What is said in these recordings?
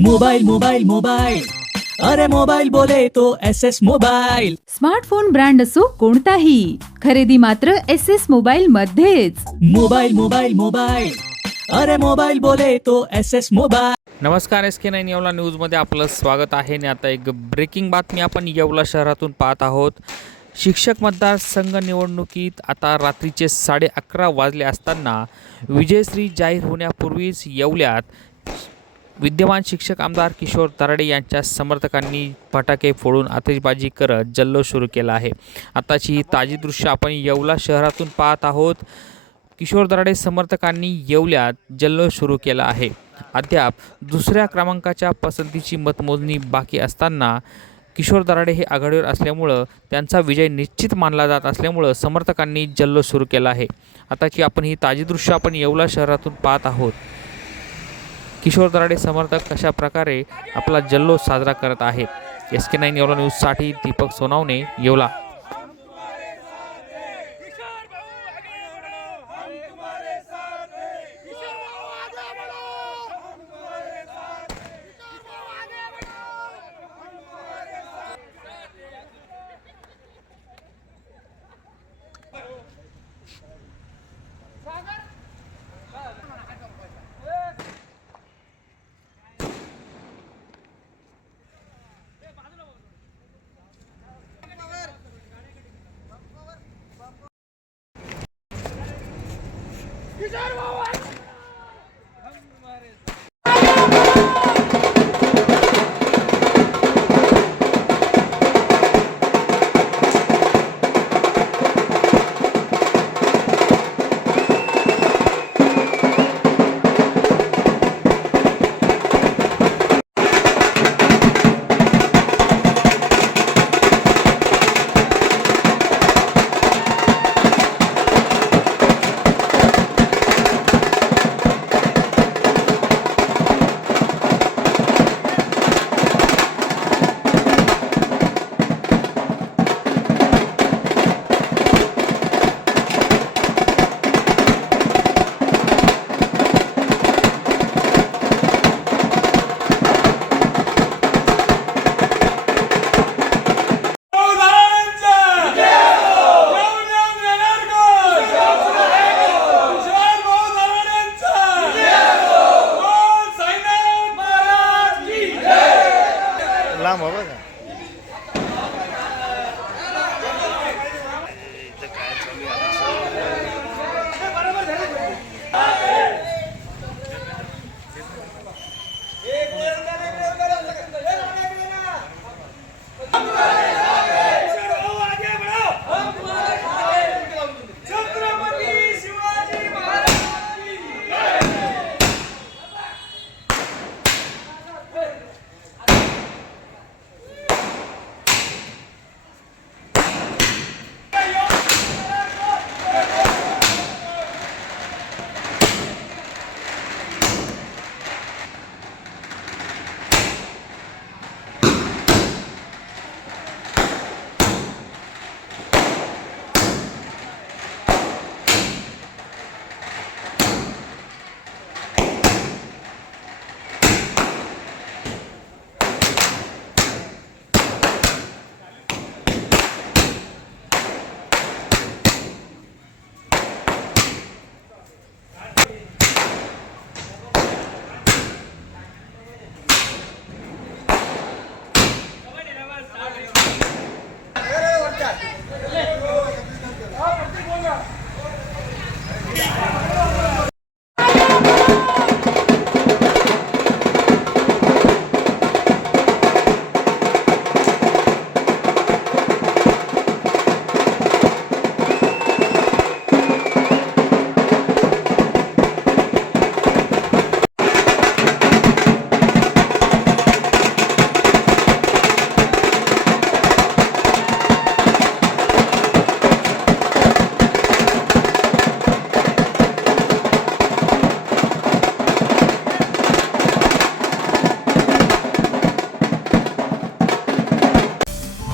Mobile mobile mobile. अरे mobile बोले तो S S mobile. Smartphone brand असो कोणताही खरेदी मात्र एस एस मोबाईल मध्येच. Mobile mobile mobile. अरे मोबाईल बोले तो एस एस मोबाईल. नमस्कार एस के नाईन येवला न्यूजमध्ये आपलं स्वागत आहे. आणि आता एक ब्रेकिंग बातमी आपण येवला शहरातून पाहत आहोत. शिक्षक मतदारसंघ निवडणुकीत आता रात्रीचे साडे अकरा वाजले असताना विजयश्री जाहीर होण्यापूर्वीच येवल्यात. विद्यमान शिक्षक आमदार किशोर तराडे यांच्या समर्थकांनी फटाके फोडून आतिषबाजी करत जल्लोष सुरू केला आहे. आताची ही ताजी दृश्य आपण येवला शहरातून पाहत आहोत. किशोर दराडे समर्थकांनी येवल्यात जल्लोष सुरू केला आहे. अद्याप दुसऱ्या क्रमांकाच्या पसंतीची मतमोजणी बाकी असताना किशोर दराडे हे आघाडीवर असल्यामुळं त्यांचा विजय निश्चित मानला जात असल्यामुळं समर्थकांनी जल्लोष सुरू केला आहे. आताची आपण ही ताजी दृश्य आपण येवला शहरातून पाहत आहोत. किशोर दराडे समर्थक कशा प्रकारे आपला जल्लोष साजरा करत आहेत? एस के नाईन येवला न्यूजसाठी Deepak Sonawane Yeola. Güzel var.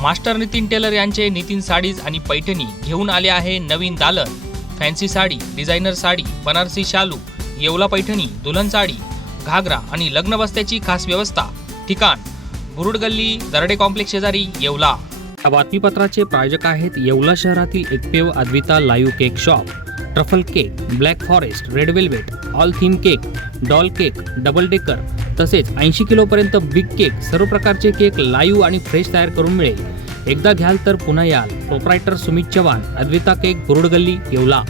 Master Nitin tailor यांचे नितीन साडीज आणि पैठणी घेऊन आले आहे नवीन दालन. फॅन्सी साडी डिझायनर साडी बनारसी शालू येवला पैठणी दुल्हन साडी घागरा आणि लग्न बस्त्याची खास व्यवस्था. ठिकाण बुरुड गल्ली दरडे कॉम्प्लेक्स शेजारी येवला. या बातमीपत्राचे प्रायोजक आहेत येवला शहरातील एकमेव Advita live cake shop. Truffle cake black forest red velvet all theme cake doll cake double decker तसेच ऐंशी किलोपर्यंत बिग केक सर्व प्रकारचे केक लाईव्ह आणि फ्रेश तयार करून मिळेल. एकदा घ्याल तर पुन्हा याल. Proprietor Sumit Chavan Advita cake Burud Galli Yeola.